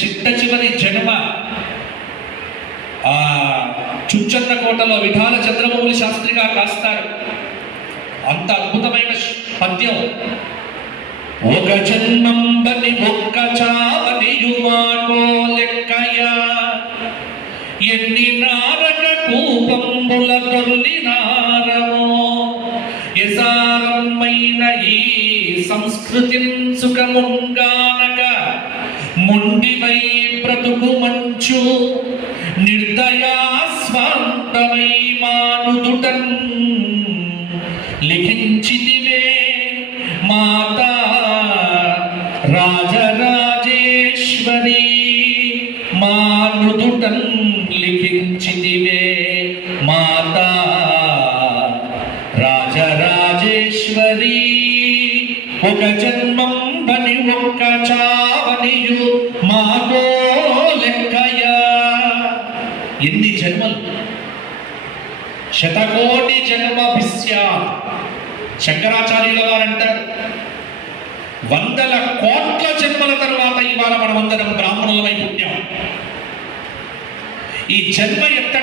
చిట్ట చివరి జన్మ ఆ చుంచన్న కోటలో విఠాల చంద్రమౌళి శాస్త్రి గారు రాస్తారు. అంత అద్భుతమైన పద్యం. ఒక జన్మం బని ఒక్క చావనియు మాకో లెక్కయా, ఎన్ని నారక కూపంబుల తొల్లినారమో, యసారమైన ఈ సంస్కృతిన్ సుఖముంగానక, మొండివై బ్రతుకు మంచు నిర్దయా స్వాంతమై మానుదుటన్ లిఖించితివే మాతా రాజరాజేశ్వరి, మానుదుటన్ లిఖించితివే మాతా రాజరాజేశ్వరి. ఒక జన్మం బని ఒక్క చావనియు మాకో లెక్కయా. ఎన్ని జన్మలు, శతకోటి జన్మభిస్యా. శంకరాచార్యుల వారంటారు, 100 కోట్ల జన్మల తర్వాత ఇవాళ మనమందరం బ్రాహ్మణులమై పుట్టాం. ఈ జన్మ ఎంత